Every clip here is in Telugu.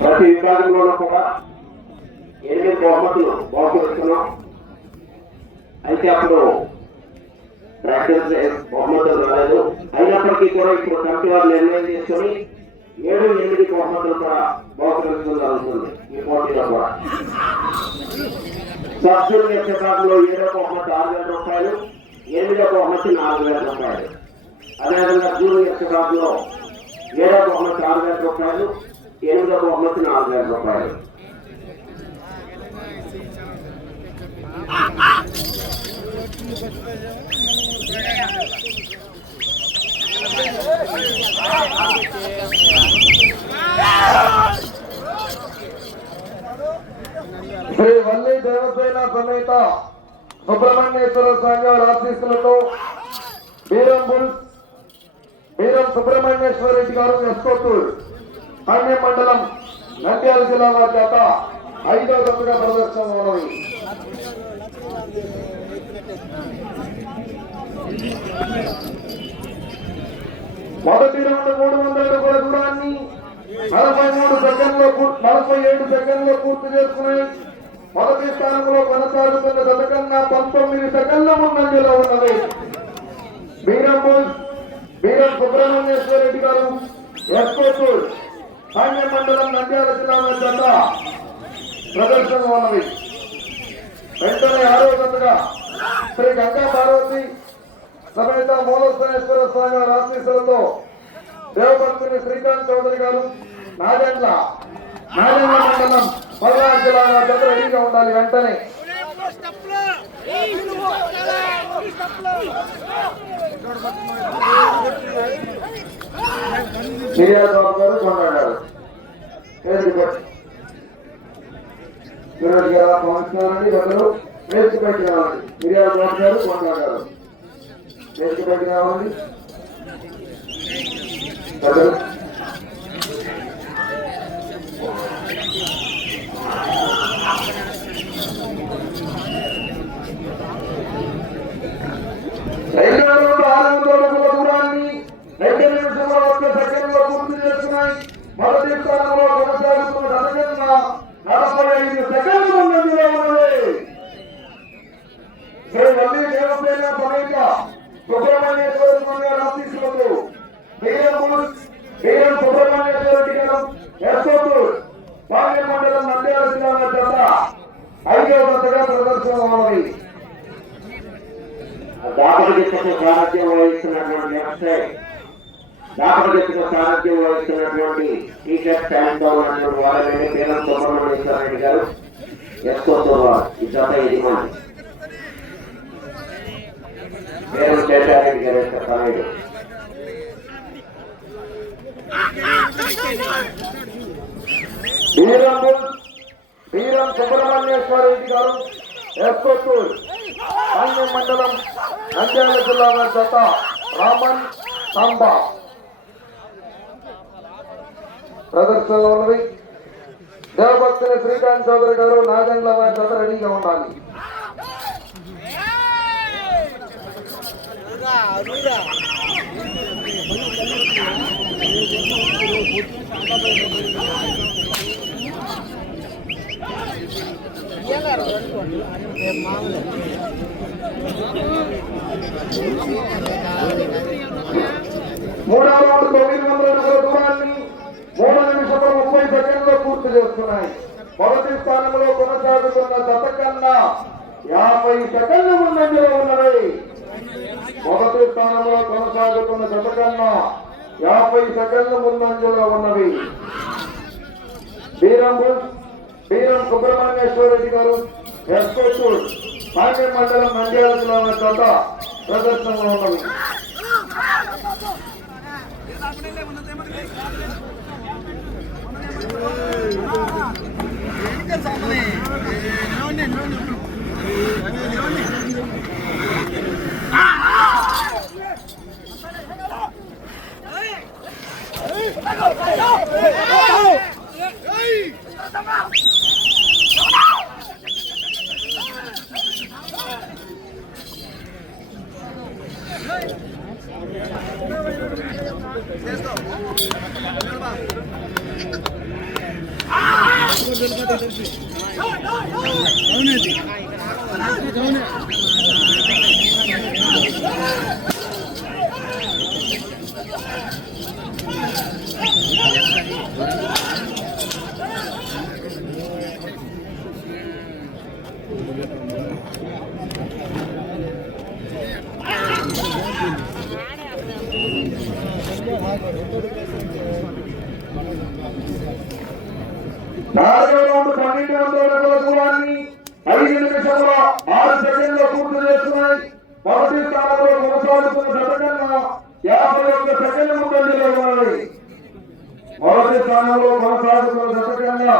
ప్రతి విభాగంలోనూ కూడా 8 బహుమతులు బహుకరిస్తున్నాం. అయితే అప్పుడు ప్రాక్టీస్ బహుమతులు రాలేదు. అయినప్పటికీ కూడా ఇప్పుడు కమిటీ వారు నిర్ణయం చేసుకుని 7-8 బహుమతులు కూడా బహుకరించడం జరుగుతుంది. ఈ పోటీలో కూడా సబ్ జూనియర్ విభాగంలో 7వ బహుమతి 6,000 రూపాయలు, 8వ బహుమతి 4,000 రూపాయలు. అదేవిధంగా జూనియర్ విభాగంలో 7వ బహుమతి 6,000 రూపాయలు, 8వ బహుమతి 4,000 రూపాయలు. శ్రీ వల్లి దేవసేన సమేత సుబ్రహ్మణ్యేశ్వర స్వామి వారి ఆశీస్సులతో వీరం సుబ్రహ్మణ్యేశ్వర రెడ్డి గారు ఎస్కోటూరు పాణ్యం మండలం నంద్యాల జిల్లా వారి చేత 5వ దశగా ప్రదర్శన ఉన్నది. మొదటి రౌండ్ 300 అడుగుల దూరాన్ని 47 సెకండ్లో పూర్తి చేసుకున్నాయి. మొదటి స్థానంలో కొనసాగుతున్న గత కన్నా 19 సెకండ్ల ముందంజలో ఉన్నది. వీరం సుబ్రహ్మణ్యేశ్వర రెడ్డి గారు ఎస్కోటూరు పాణ్యం మండలం నంద్యాల జిల్లా జత ప్రదర్శన ఉన్నది. వెంటనే 6వ జతగా శ్రీ గంగా పార్వతి సమేత మూలస్థానేశ్వర స్వామి వారి ఆశీస్సులతో దేవభక్తుని శ్రీకాంత్ చౌదరి గారు నాదెండ్ల మండలం పల్నాడు జిల్లా జత రెడీగా ఉండాలి. వెంటనే మిర్యాల బాబు గారు కొన్నాడారు. పంచుతున్నారండి. ఒకరు వేదిక బయట కావాలి. మిర్యాల బాబు గారు కొన్నాడారు. వేదిక బయట కావాలి. దూరాన్ని 2 నిమిషంలో 1 సెకండ్లో పూర్తి చేస్తున్నాయి. మొదటి స్థానంలో కొనసాగుతున్న గతకన్నా 45 సెకండ్ల ముందంజలో ఉన్నది. శ్రీ వల్లి దేవసేన సమేత సుబ్రహ్మణ్యేశ్వర స్వామి వారి ఆశీస్సులతో వీరం సుబ్రహ్మణ్యేశ్వర రెడ్డి గారు ఎస్కోటూరు పాణ్యం మండలం నంద్యాల జిల్లా జత 5వ దశగా ప్రదర్శన ఉన్నది. దాపడగెత్తుకు సారథ్యం వహిస్తున్నటువంటి టీచర్ స్టాండ్ తో ఉన్నటువంటి వారి వీరం సుబ్రహ్మణ్యేశ్వర రెడ్డి గారు ఎస్కోటూరు వారు ఈ జత యజమాని. వీరం శేషారెడ్డి గారు తనయుడు. వీరం సుబ్రహ్మణ్యేశ్వర రెడ్డి గారు ఎస్కోటూరు పాణ్యం మండలం నంద్యాల జిల్లా జత రామన్ సాంబా ప్రదర్శనలో ఉన్నది. దేవభక్తుని శ్రీకాంత్ చౌదరి గారు నాదెండ్ల వారి జత రెడీగా ఉండాలి. మూడవ రౌండ్ 900 అడుగుల దూరాన్ని 3 నిమిషాల 30 సెకండ్లో పూర్తి చేస్తున్నాయి. మొదటి స్థానంలో కొనసాగుతున్న జత కన్నా 50 సెకండ్ల ముందంజలో ఉన్నది. మొదటి స్థానంలో కొనసాగుతున్న జత కన్నా 50 సెకండ్ల ముందంజలో ఉన్నవి. వీరం సుబ్రహ్మణ్యేశ్వర రెడ్డి గారు ఎస్కోటూరు పాణ్యం మండలం నంద్యాల జిల్లా జత ప్రదర్శనలో ఉన్నవి. నాలుగవ రౌండ్ 1200 అడుగుల దూరాన్ని 5 నిమిషముల 6 సెకండ్ల పూర్తి చేస్తున్నాయి. మొదటి స్థానంలో కొనసాగుతున్న జతకన్నా 51 సెకండ్ల ముందంజలో ఉన్నది. మొదటి స్థానంలో కొనసాగుతున్న జతకన్నా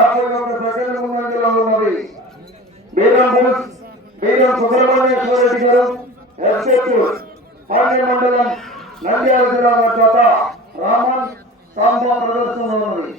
51 సెకండ్ల ముందంజలో ఉన్నది. బీరం సుబ్రహ్మణ్యేశ్వర రెడ్డి గారు ఎస్కేపూర్ పాండ్య మండలం నంద్యాల జిల్లా జత రామన్ సాంబా ప్రదర్శనలో ఉన్నది.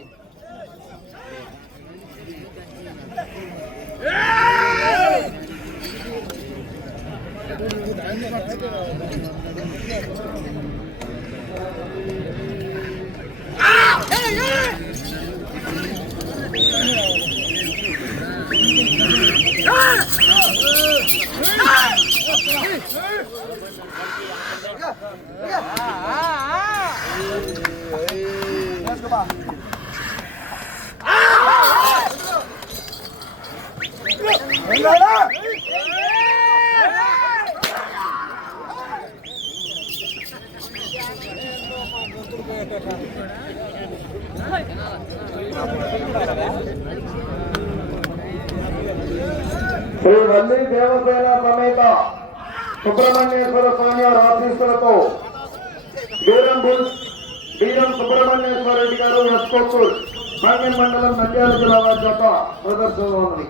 శ్రీ వల్లి దేవసేన సమేత సుబ్రహ్మణ్యేశ్వర స్వామి వారి ఆశీస్సులతో బీరం సుబ్రహ్మణ్యేశ్వర రెడ్డి గారు ఎస్కోపూర్ పాండ్య మండలం నంద్యాల జిల్లా వారి జత ప్రదర్శనలో ఉన్నది.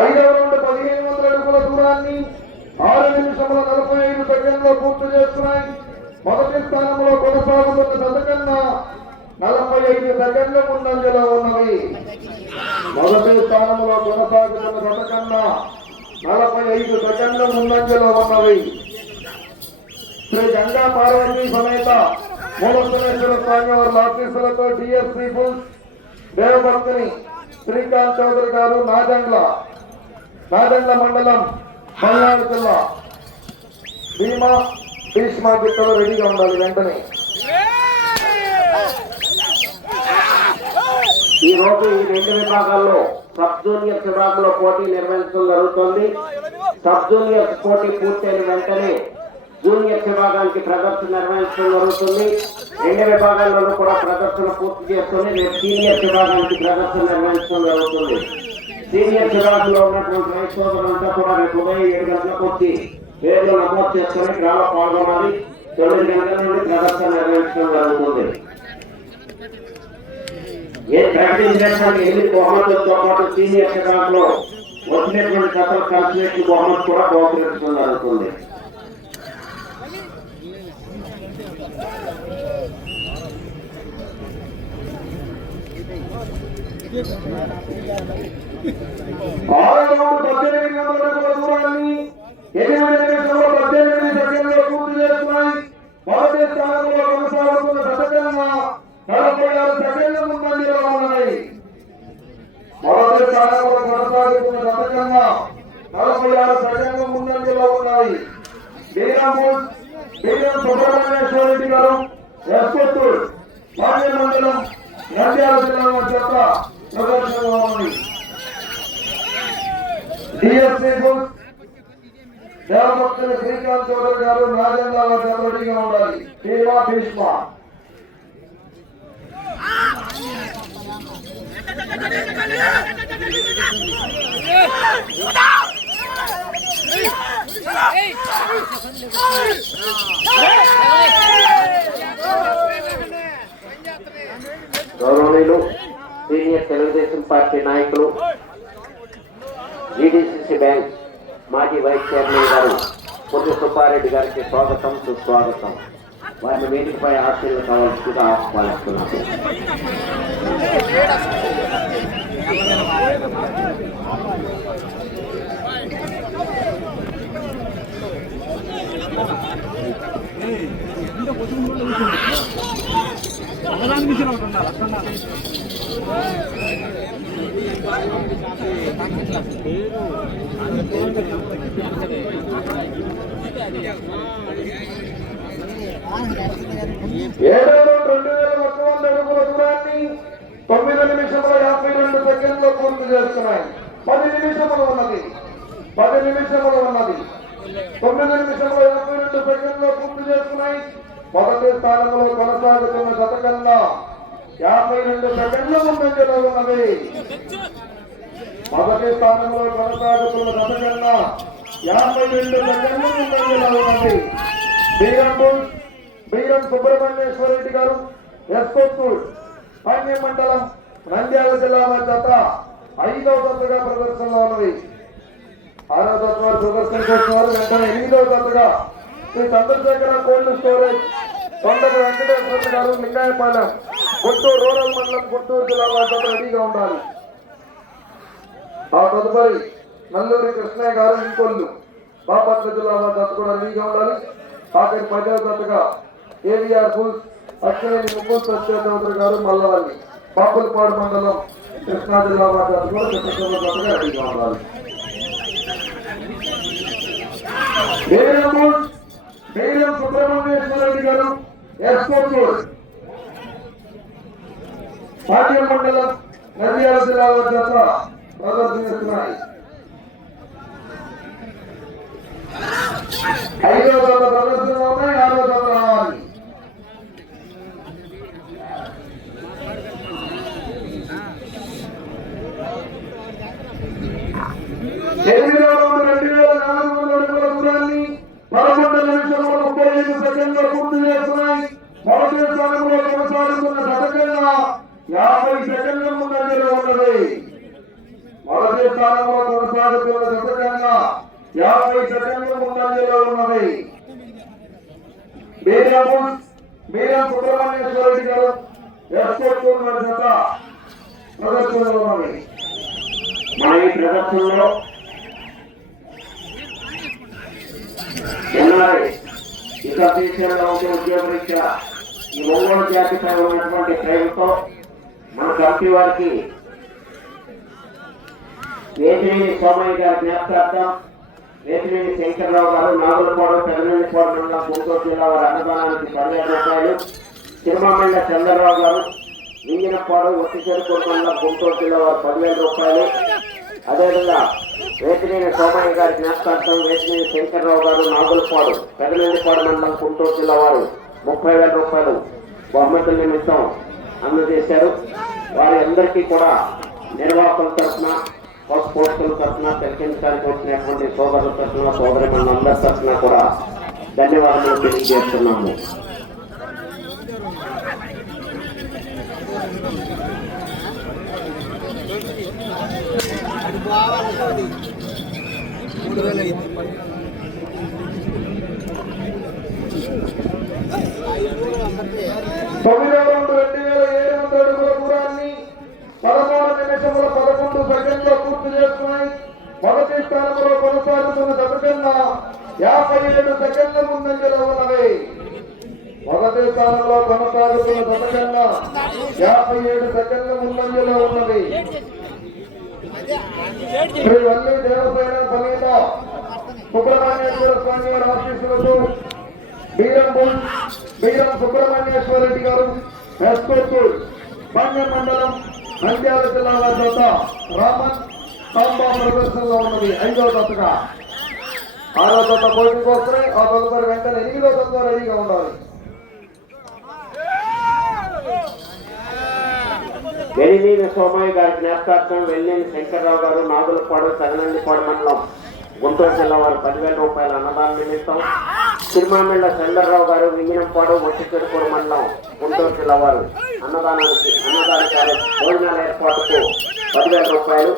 ఐదవ రౌండ్ 1500 అడుగుల దూరాన్ని 6 నిమిషముల 45 సెకండ్లో పూర్తి చేస్తున్నాయి. మొదటి స్థానంలో కొనసాగుతున్న జతకన్నా 45 సెకండ్ల ముందంజలో ఉన్నవి. మొదటి స్థానంలో కొనసాగుతున్న జతకన్నా 45 సెకండ్ల ముందంజలో ఉన్నవి. శ్రీ గంగా పార్వతి సమేత మూలస్థలేశ్వర స్వామి వారి ఆశీస్సులతో డిఎస్పీ ఫుల్స్ దేవభక్తిని శ్రీకాంత్ చౌదరి గారు నాదండ్ల మండలం మల్నాడు జిల్లా భీష్మా గిట్టలు రెడీగా ఉండాలి వెంటనే. ఈ రోజు ఈ 2 విభాగాల్లో సబ్ జూనియర్ విభాగంలో పోటీ నిర్వహించడం జరుగుతుంది. సబ్ జూనియర్ పోటీ పూర్తయిన వెంటనే జూనియర్ విభాగానికి ప్రదర్శన నిర్వహించడం జరుగుతుంది. 2 విభాగాల్లోనూ కూడా ప్రదర్శన పూర్తి చేసుకుని రేపు సీనియర్ విభాగానికి ప్రదర్శన నిర్వహించడం జరుగుతుంది. సీనియర్ విభాగంలో ఉన్నటువంటి రైతు సోదరులంతా కూడా రేపు ఉదయం 7 గంటలకు వచ్చి పేర్లు నమోదు చేసుకుని డ్రాలో పాల్గొనాలి. 9 గంటల నుండి ప్రదర్శన నిర్వహించడం జరుగుతుంది. ప్రకటించినటువంటి 8 బహుమతులతో పాటు సీనియర్ విభాగంలో వచ్చినటువంటి కథలు కలిసినట్లు బహుమతి కూడా బహుకరించడం జరుగుతుంది. మొదటి స్థానంలో కొనసాగుతున్న జతకన్నా 46 సెకండ్ల ముందంజలో ఉన్నాయి. మొదటి స్థానంలో కొనసాగుతున్న జతకన్నా 46 సెకండ్ల ముందంజలో ఉన్నాయి. బీరం సుబ్రహ్మణ్యేశ్వర రెడ్డి గారు ఎస్కోపూర్ పాండ్య మండలం నంద్యాల జిల్లా జత ప్రదర్శనలో ఉంది. డిఎస్పీ ఫుల్స్ దేవభక్తులు శ్రీకాంత్ చౌదరి గారు నాజండ్ల వద్ద రెడీగా ఉండాలి. భీష్మా గౌరవనీయులు సీనియర్ తెలుగుదేశం పార్టీ నాయకులు జీడీసీసీ బ్యాంక్ మాజీ వైస్ చైర్మన్ గారు పొట్టి సుబ్బారెడ్డి గారికి స్వాగతం సుస్వాగతం. వారిని వేదికపై ఆశీర్లు కావాల్సిందిగా ఆహ్వానిస్తున్నారు. 9 నిమిషముల 52 సెకండ్లో పూర్తి చేస్తున్నాయి. 10 నిమిషములు ఉన్నది. 9 నిమిషముల 52 సెకండ్లో పూర్తి చేస్తున్నాయి. మొదటి స్థానంలో కొనసాగుతున్న గత కన్నా 52 సెకండ్ల ముందంజలో ఉన్నది. మొదటి స్థానంలో కొనసాగుతున్న గత కన్నా 52 సెకండ్ల ముందంజలో ఉన్నది. బీరం సుబ్రహ్మణ్యేశ్వర రెడ్డి గారు ఎస్కోపూర్ పాణ్యం మండలం నంద్యాల జిల్లా జత 5వ జతగా ప్రదర్శనలో ఉన్నది. 6వ జత వారు ప్రదర్శన చేస్తున్నారు. వెంటనే 8వ జతగా శ్రీ చంద్రశేఖర కోల్డ్ స్టోరేజ్ తొండల వెంకటేశ్వర గారు లింగాయపాలెం గుంటూరు రూరల్ మండలం గుంటూరు జిల్లా జత రెడీగా ఉండాలి. ఆ తదుపరి నల్లూరి కృష్ణయ్య గారు ఇంకొల్లు బాపట్ల జిల్లా జత కూడా రెడీగా ఉండాలి. ఆఖరి 10వ జతగా ఏవిఆర్ బుల్స్ అశ్విని ముగ్గురు సత్యచౌదరి గారు మల్లవల్లి బాపులపాడు మండలం కృష్ణా జిల్లా జత కూడా జతగా రెడీగా ఉండాలి. బీరం సుబ్రహ్మణ్యేశ్వర రెడ్డి గారు ఎస్కోపూర్ పాణ్యం మండలం నంద్యాల జిల్లా జత ప్రదర్శనిస్తున్నాయి. 5వ జత ప్రదర్శనలో ఉన్నాయి. 6వ జత రావాలి. ఎనిమిదవ రౌండ్ 2400 అడుగుల దూరాన్ని 11 నిమిషముల 35 సెకండ్లో పూర్తి చేస్తున్నాయి. మొదటి స్థానంలో కొనసాగుతున్న గత కన్నా 50 సెకండ్ల ముందంజలో ఉన్నది. మొదటి స్థానంలో కొనసాగుతున్న గత కన్నా 50 సెకండ్ల ముందంజలో ఉన్నది. బీరం సుబ్రహ్మణ్యేశ్వర రెడ్డి గారు ఎస్కోపూర్ జత ప్రదర్శనలో ఉన్నది. మన ఈ ప్రదర్శనలో ఇతర దేశాల్లో ఉండే ఉద్యోగ రీత్యా ఈ ఒంగోలు జాతిపై ఉన్నటువంటి ప్రేమతో మన కమిటీ వారికి వేసినేని సోమయ్య గారి జ్ఞాపకార్థం వేసినేని శంకర్రావు గారు నాగులపాడు పెదనందిపాడు మండలం గుంటూరు జిల్లా వారి అన్నదానానికి 10,000 రూపాయలు, తిరుమల చంద్రరావు గారు వింగినపాడు ఒట్టిచెరుకూరు మండలం గుంటూరు జిల్లా వారు 10,000 రూపాయలు, అదేవిధంగా వేసినేని సోమయ్య గారి జ్ఞాపకార్థం వేసినేని శంకర్రావు గారు నాగులపాడు పెదనందిపాడు మండలం గుంటూరు జిల్లా వారు 30,000 రూపాయలు బహుమతుల నిమిత్తం అందజేశారు. వారి అందరికీ కూడా నిర్వాహకుల తరఫున పోస్టుల తరఫున ప్రకటించడానికి వచ్చినటువంటి సోదరుల తరఫున సోదరి అందరి తరఫున కూడా ధన్యవాదాలు తెలియజేస్తున్నాము. తొమ్మిదవ రౌండ్ 2700 అడుగుల దూరాన్ని 13 నిమిషముల 11 సెకండ్లో పూర్తి చేస్తున్నాయి. మొదటి స్థానంలో కొనసాగుతున్న గత కన్నా 57 సెకండ్ల ముందంజలో ఉన్నది. మొదటి స్థానంలో కొనసాగుతున్న గత కన్నా 57 సెకండ్ల ముందంజలో ఉన్నది. శ్రీ వల్లి దేవసేన సమేత సుబ్రహ్మణ్యేశ్వర స్వామి వారి ఆశీస్సులతో బీరం సుబ్రహ్మణ్యేశ్వర రెడ్డి గారు ఎస్కోపూర్ పాణ్యం మండలం నంద్యాల జిల్లా జత రామన్ సాంబా ప్రదర్శనలో ఉన్నది. 5వ జతగా 6వ జత పోటీకి వస్తున్నాయి. ఆ తదుపరి వెంటనే 8వ జత రెడీగా ఉండాలి. వెలినేని సోమయ్య గారి జ్ఞాపకార్థం వెల్లేని శంకర్రావు గారు నాగులపాడు పెదనందిపాడు మండలం గుంటూరు జిల్లా వారు 10,000 రూపాయల అన్నదాన నిమిత్తం, తిరుమామిళ్ళ చంద్రరావు గారు వింగినంపాడు ఒట్టిచెరుకూరు మండలం గుంటూరు జిల్లా వారు అన్నదాన భోజనాల ఏర్పాటుకు 10,000 రూపాయలు,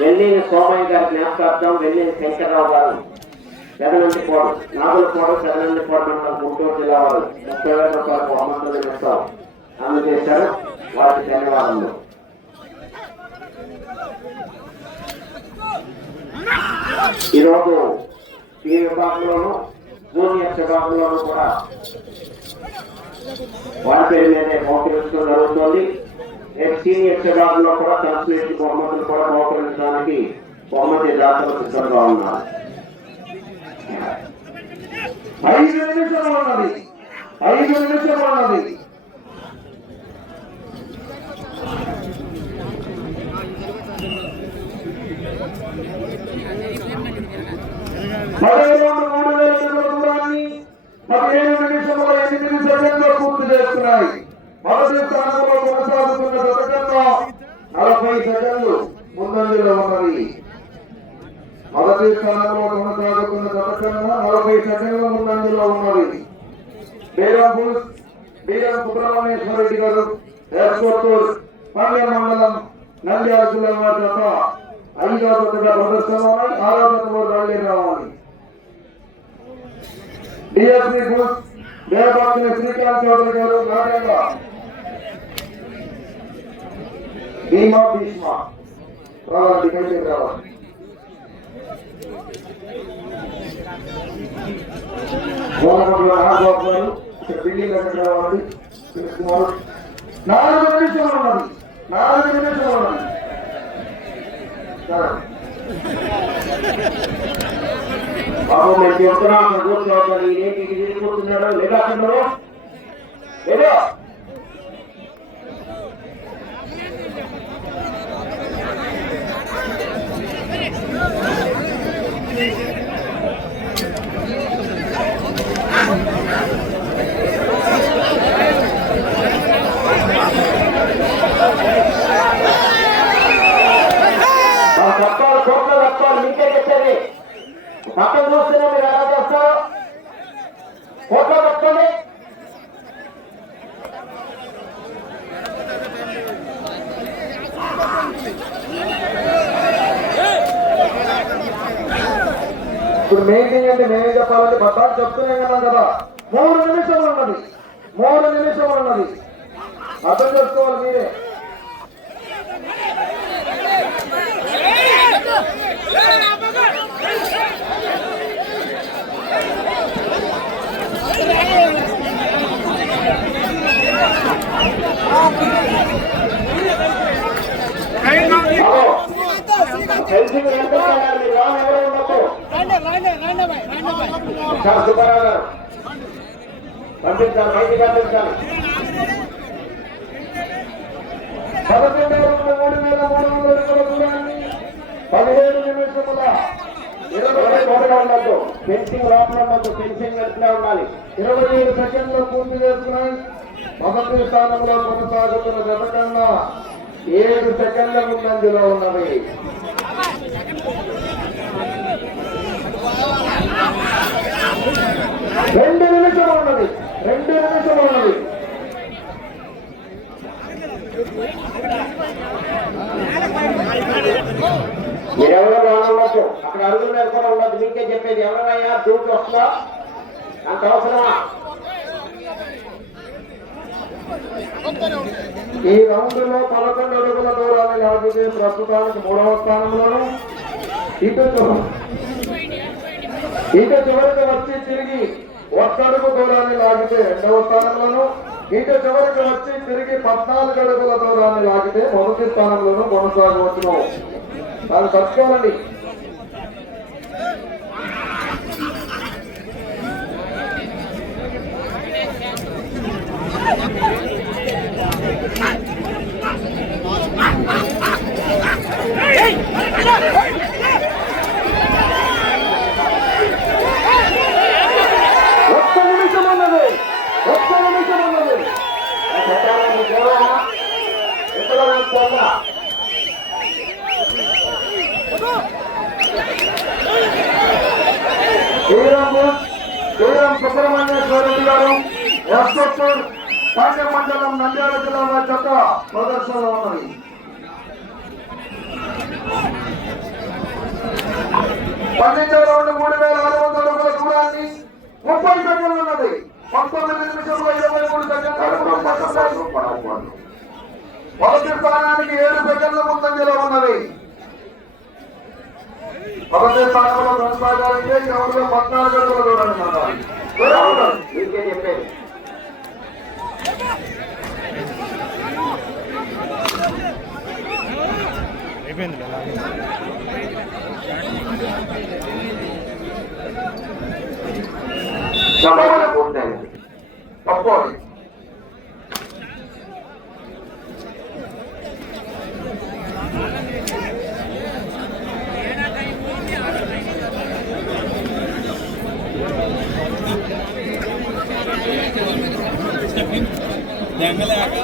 వెల్లేని సోమయ్య గారి జ్ఞాపకార్థం వెల్లేని శంకర్రావు గారు పెదనందిపాడు నాగులపాడు పెదనందిపాడు మండలం గుంటూరు జిల్లా వారు 30,000 రూపాయల బహుమతుల నిమిత్తం అందజేశారు. వారికి ధన్యవాదాలు. ఈరోజు ఈ విభాగంలోనూ జూనియర్ విభాగంలోనూ కూడా వారి పేరు మీదే బహుకరించడం జరుగుతుంది. సీనియర్ విభాగంలో కూడా కన్సలేషన్ బహుమతులు కూడా బహుకరించడానికి బహుమతి దాతలు సిద్ధంగా ఉన్నారు. 5 నిమిషాలు ఉన్నది. 5 నిమిషాలు ఉన్నది. దూరాన్ని 17 నిమిషముల 8 సెకండ్లు పూర్తి చేస్తున్నాయి. మొదటి స్థానంలో కొనసాగుతున్న జతకన్నా 40 సెకండ్లు ముందంజలో ఉన్నది. మొదటి స్థానంలో కొనసాగుతున్న జతకన్నా 40 సెకండ్ల ముందంజలో ఉన్నది. బీరం సుబ్రహ్మణ్యేశ్వర రెడ్డి గారు ఎస్కోటూర్ పల్లె మండలం నంద్యాల జిల్లా జత 5వ జతగా ప్రదర్శనలోని 6వ జతలో రండి రావాలి. డిఎస్పీ బూత్ దేవపక్షి శ్రీకాంత్ చౌదరి గారు నాటేంద్ర భీష్మ రావాలి. బయటికి రావాలి. బిల్డింగ్ ఎక్కడ రావాలి. 4 నిమిషాలు ఉన్నది. 4 నిమిషాలు ఉన్నది. బాబు మేము చెప్తున్నాం కూర్చోవాలి. ఇదేంటి తిరిగిపోతున్నాడు లేదా అక్కడ లేదా తప్పాలి కోట్ల తప్పాలి. మీకే చెప్పేది పక్కన చూస్తేనే మీరు ఎలా చేస్తారు. కోట్ల తప్పండి. ఇప్పుడు మెయిన్ అంటే మేమే చెప్పాలంటే బట్టాలు చెప్తూనే ఉన్నాం కదా. 3 నిమిషాలు ఉన్నది. 3 నిమిషాలు ఉన్నది. అర్థం చేసుకోవాలి మీరే. పంపించాలి, బయటికి పంపించాలి. 11,300 దూరాన్ని 17 నిమిషముల 20 ఉండద్దు. ఫెన్సింగ్ లోపల ఉండద్దు. ఫెన్సింగ్ ఎట్లా ఉండాలి. 27 సెకండ్లు పూర్తి చేస్తున్నాయి. మొదటి స్థానంలో కొనసాగుతున్న జత కన్నా 7 సెకండ్ల ముందంజలో ఉన్నవి. 2 నిమిషాలు ఉన్నది. 2 నిమిషాలు ఉన్నది. మీరెవరో రానుండొచ్చు. అక్కడ అడుగుల మీద కూడా ఉండదు. మీకే చెప్పేది. ఎవరైనా దూకి వస్తుందా అంత అవసరమా? ఈ రౌండ్ లో 11 అడుగుల దూరాన్ని లాగితే ప్రస్తుతానికి 3వ స్థానంలోను, ఇటు చివరికి వచ్చి తిరిగి 1 అడుగు దూరాన్ని లాగితే 2వ స్థానంలోను, ఇటు చివరికి వచ్చి తిరిగి 14 అడుగుల దూరాన్ని లాగితే 1వ స్థానంలోనూ కొనసాగవచ్చును. దాన్ని తట్టుకోవాలండి. సుబ్రహ్మణ్యేశ్వర రెడ్డి గారు ఎస్కోటూర్ పాండ్య మండలం నంద్యాల జిల్లా జత ప్రదర్శనలో ఉన్నది. పన్నెండవ రౌండ్ 3,600 అడుగుల దూరాన్ని 30 సెకండ్లు ఉన్నది. 19 నిమిషంలో 23 సెకండ్లు. మొదటి స్థానానికి 7 సెకండ్ల ముందంజలో ఉన్నది. మొదటి స్థానంలో కొనసాగాలంటే గ్రౌండ్ లో 14 అడుగుల దూరాన్ని ఉండాలి. మీకే చెప్పేది. అయిపోయింది సమయం పూర్తయింది. తప్పదు. జంగలేక